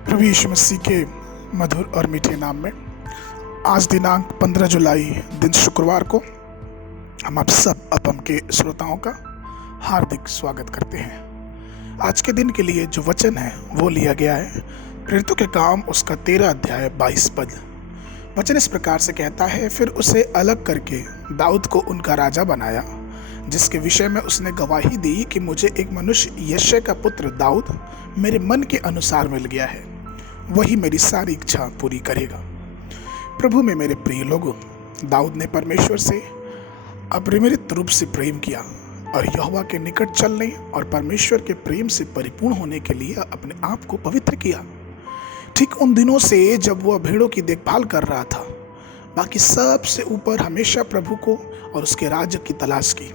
प्रभु यीशु मसीह के मधुर और मीठे नाम में आज दिनांक 15 जुलाई दिन शुक्रवार को हम आप सब अपम के श्रोताओं का हार्दिक स्वागत करते हैं। आज के दिन के लिए जो वचन है वो लिया गया है प्रेरितों के काम उसका 13 अध्याय 22 पद। वचन इस प्रकार से कहता है, फिर उसे अलग करके दाऊद को उनका राजा बनाया, जिसके विषय में उसने गवाही दी कि मुझे एक मनुष्य यिशै का पुत्र दाऊद मेरे मन के अनुसार मिल गया है, वही मेरी सारी इच्छा पूरी करेगा। प्रभु में मेरे प्रिय लोगों, दाऊद ने परमेश्वर से अपरिमित रूप से प्रेम किया और यहोवा के निकट चलने और परमेश्वर के प्रेम से परिपूर्ण होने के लिए अपने आप को पवित्र किया। ठीक उन दिनों से जब वह भेड़ों की देखभाल कर रहा था, बाकी सबसे ऊपर हमेशा प्रभु को और उसके राज्य की तलाश की।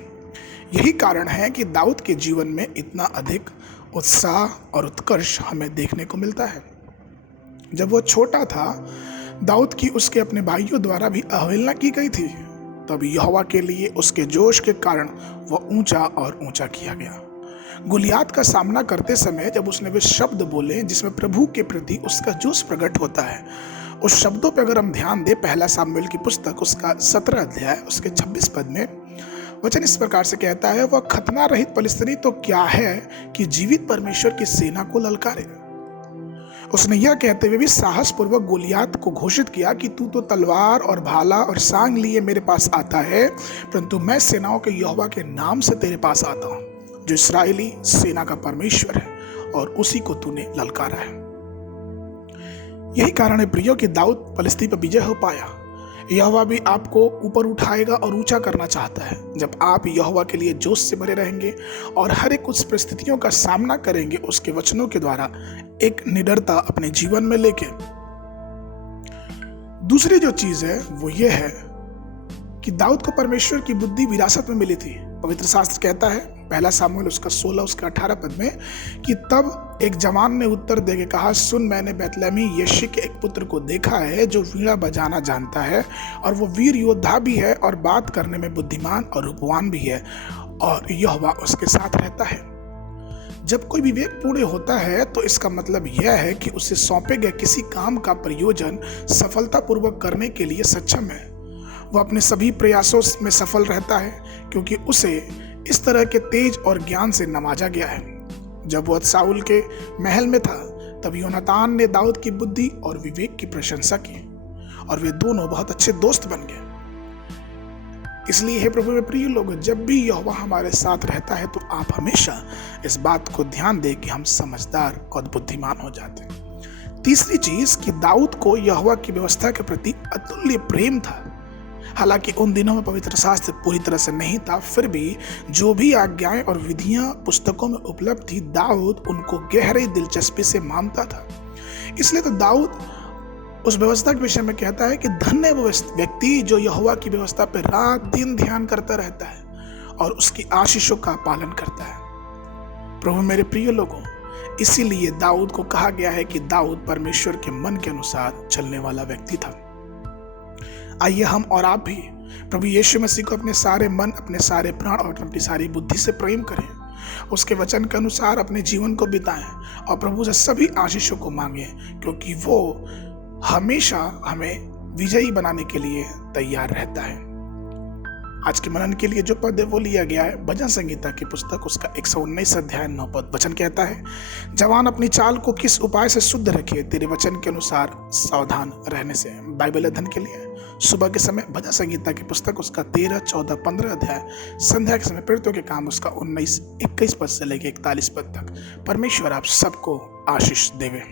यही कारण है कि दाऊद के जीवन में इतना अधिक उत्साह और उत्कर्ष हमें देखने को मिलता है। जब वह छोटा था, दाऊद की उसके अपने भाइयों द्वारा भी अवहेलना की गई थी, तब यहोवा के लिए उसके जोश के कारण वह ऊंचा और ऊंचा किया गया। गुलियात का सामना करते समय जब उसने वे शब्द बोले जिसमें प्रभु के प्रति उसका जोश प्रकट होता है, उस शब्दों पर अगर हम ध्यान दें, पहला सामुएल की पुस्तक उसका 17 अध्याय उसके 26 पद में वचन इस प्रकार से कहता है, वह खतना रहित फलिस्तीनी तो क्या है कि जीवित परमेश्वर की सेना को ललकारे। उसने यह कहते हुए भी साहस पूर्वक गोलियात को घोषित किया कि तू तो तलवार और भाला और सांग लिए मेरे पास आता है, परंतु मैं सेनाओं के यहोवा के नाम से तेरे पास आता हूं, जो इस्राएली सेना का परमेश्वर है, और उसी को तूने ललकारा है। यही कारण है प्रियो कि दाऊद फलिस्ती पर विजय हो पाया। यहोवा भी आपको ऊपर उठाएगा और ऊंचा करना चाहता है जब आप यहोवा के लिए जोश से भरे रहेंगे और हर एक उस परिस्थितियों का सामना करेंगे उसके वचनों के द्वारा एक निडरता अपने जीवन में लेके। दूसरी जो चीज है वो ये है कि दाऊद को परमेश्वर की बुद्धि विरासत में मिली थी। पवित्र शास्त्र कहता है, पहला सामुएल उसका 16 उसका 18 पद में, कि तब एक जवान ने उत्तर देके कहा, सुन, मैंने बैतलहमी यिशै के एक पुत्र को देखा है जो वीणा बजाना जानता है, और वो वीर योद्धा भी है और बात करने में बुद्धिमान और रूपवान भी है, और यहोवा उसके साथ रहता है। जब कोई विवेकपूर्ण होता है तो इसका मतलब यह है कि उसे सौंपे गए किसी काम का प्रयोजन सफलतापूर्वक करने के लिए सक्षम है। वह अपने सभी प्रयासों में सफल रहता है क्योंकि उसे इस तरह के तेज और ज्ञान से नवाजा गया है। जब वह साउल के महल में था, तब योनातान ने दाऊद की बुद्धि और विवेक की प्रशंसा की और वे दोनों बहुत अच्छे दोस्त बन गए। इसलिए हे प्रभु में प्रिय लोग, जब भी यहोवा हमारे साथ रहता है तो आप हमेशा इस बात को ध्यान दें कि हम समझदार और बुद्धिमान हो जाते हैं। तीसरी चीज कि दाऊद को यहोवा की व्यवस्था के प्रति अतुल्य प्रेम था। हालांकि उन दिनों में पवित्र शास्त्र पूरी तरह से नहीं था, फिर भी जो भी आज्ञाएं और विधियां पुस्तकों में उपलब्ध थी, दाऊद उनको गहरी दिलचस्पी से मानता था। इसलिए तो दाऊद उस व्यवस्था के विषय में कहता है कि धन्य वो व्यक्ति जो यहोवा की व्यवस्था पर रात दिन ध्यान करता रहता है और उसकी आशीषों का पालन करता है। प्रभु मेरे प्रिय लोगों, इसीलिए दाऊद को कहा गया है कि दाऊद परमेश्वर के मन के अनुसार चलने वाला व्यक्ति था। आइए हम और आप भी प्रभु यीशु मसीह को अपने सारे मन, अपने सारे प्राण और अपनी सारी बुद्धि से प्रेम करें, उसके वचन के अनुसार अपने जीवन को बिताएं और प्रभु से सभी आशीषों को मांगें, क्योंकि वो हमेशा हमें विजयी बनाने के लिए तैयार रहता है। आज के मनन के लिए जो पद है वो लिया गया है भजन संगीता की पुस्तक उसका 119 अध्याय 9 पद। वचन कहता है, जवान अपनी चाल को किस उपाय से शुद्ध रखे, तेरे वचन के अनुसार सावधान रहने से। बाइबल अध्ययन के लिए सुबह के समय भजन संगीता की पुस्तक उसका 13, 14, 15 अध्याय, संध्या के समय प्रेरितों के काम उसका 19, 21 पद से लेकर 41 पद तक। परमेश्वर आप सबको आशीष देवे।